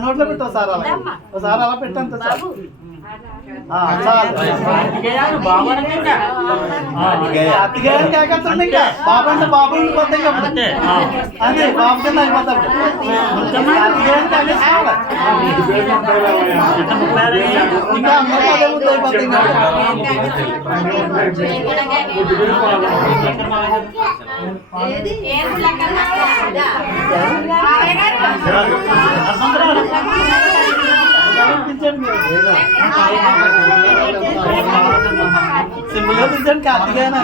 నోట్లో పెట్టు ఒకసారి అలా పెట్టంత అతిగాయని కాకపోతే ఇంకా బాబు అంటే బాబు అయిపోతాయి కాబట్టి అదే బాబు కింద అయిపోతాడు అతిగాయని కాకేసుకోవాలి ఇంకా అందరికీ అదే ముందు అయిపోతుంది సింపుల్ గా పిలిచండి కార్తికేయన